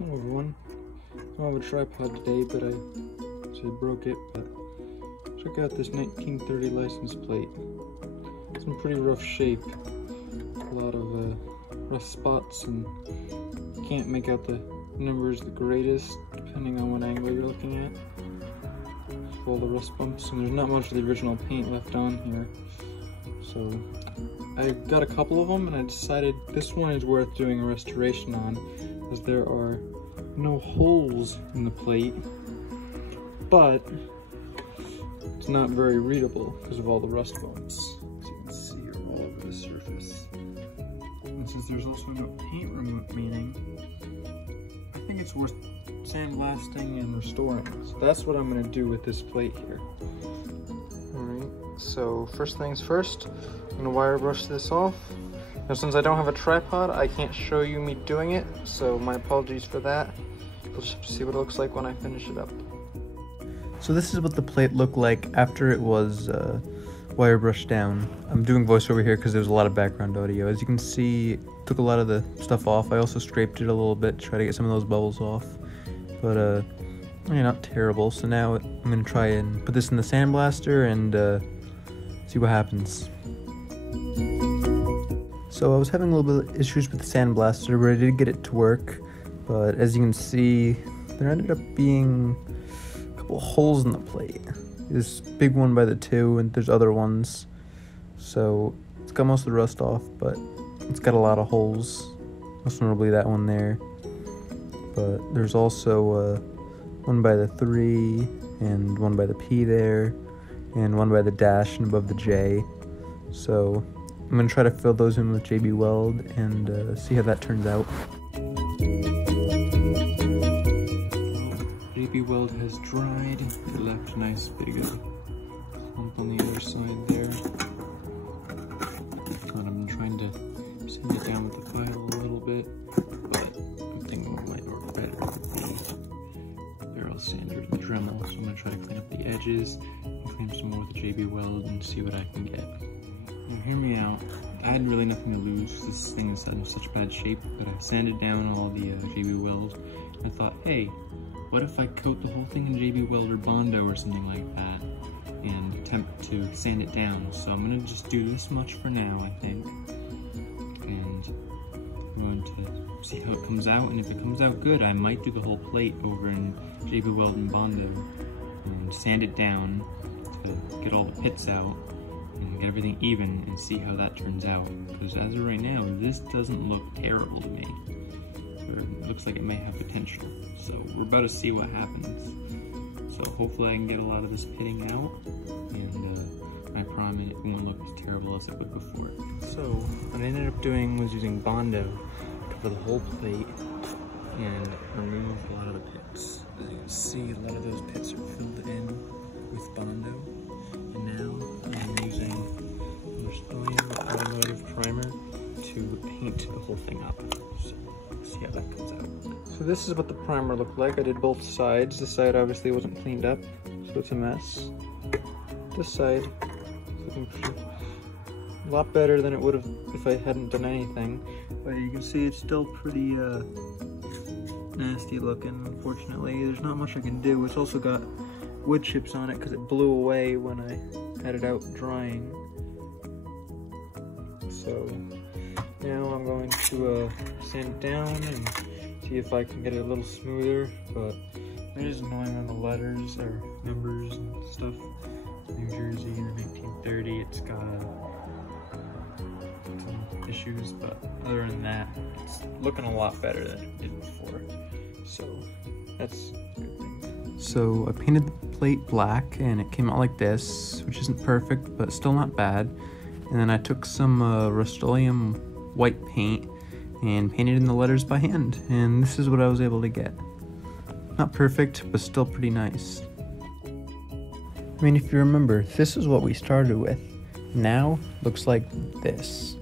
Hello everyone. I don't have a tripod today, but I broke it. But check out this 1930 license plate. It's in pretty rough shape. A lot of rough spots, and you can't make out the numbers the greatest, depending on what angle you're looking at. With all the rust bumps, and there's not much of the original paint left on here. So I got a couple of them, and I decided this one is worth doing a restoration on, as there are no holes in the plate, but it's not very readable because of all the rust bumps. As you can see, are all over the surface. And since there's also no paint remaining, I think it's worth sandblasting and restoring. So that's what I'm going to do with this plate here. Alright, so first things first, I'm going to wire brush this off. Now, since I don't have a tripod, I can't show you me doing it, so my apologies for that. You'll just have to see what it looks like when I finish it up. So this is what the plate looked like after it was wire brushed down. I'm doing voiceover here because there's a lot of background audio. As you can see, took a lot of the stuff off. I also scraped it a little bit to try to get some of those bubbles off. But, not terrible. So now I'm going to try and put this in the sandblaster and see what happens. So I was having a little bit of issues with the sandblaster, but I did get it to work. But as you can see, there ended up being a couple of holes in the plate. This big one by the 2, and there's other ones. So it's got most of the rust off, but it's got a lot of holes, most notably that one there. But there's also one by the 3, and one by the P there, and one by the dash and above the J. So I'm going to try to fill those in with JB Weld and see how that turns out. JB Weld has dried. It left a nice big clump on the other side there. And I'm trying to sand it down with the file a little bit, but I'm thinking what might work better with the barrel sander and the Dremel. So I'm going to try to clean up the edges and clean some more with the JB Weld and see what I can get. Now, hear me out. I had really nothing to lose. This thing is in such bad shape, but I sanded down all the JB Weld. I thought, hey, what if I coat the whole thing in JB Weld or Bondo or something like that and attempt to sand it down? So I'm gonna just do this much for now, I think, and I'm going to see how it comes out. And if it comes out good, I might do the whole plate over in JB Weld and Bondo and sand it down to get all the pits out and get everything even and see how that turns out. Because as of right now, this doesn't look terrible to me. Or it looks like it may have potential. So we're about to see what happens. So hopefully I can get a lot of this pitting out, and I promise it won't look as terrible as it would before. So what I ended up doing was using Bondo to cover the whole plate and remove a lot of the pits. As you can see, a lot of those pits are filled in with Bondo. And now I'm using Rust-Oleum Automotive Primer to paint the whole thing up. So let's see how that comes out. So this is what the primer looked like. I did both sides. This side obviously wasn't cleaned up, so it's a mess. This side is looking a lot better than it would have if I hadn't done anything. But you can see it's still pretty nasty looking, unfortunately. There's not much I can do. It's also got wood chips on it because it blew away when I had it out drying. So now I'm going to sand it down and see if I can get it a little smoother, but it is annoying on the letters or numbers and stuff. New Jersey in 1930, it's got some issues, but other than that, it's looking a lot better than it did before. So that's a good thing. So I painted the plate black and it came out like this, which isn't perfect, but still not bad. And then I took some Rust-Oleum white paint and painted in the letters by hand, and this is what I was able to get. Not perfect, but still pretty nice. I mean, if you remember, this is what we started with. Now, looks like this.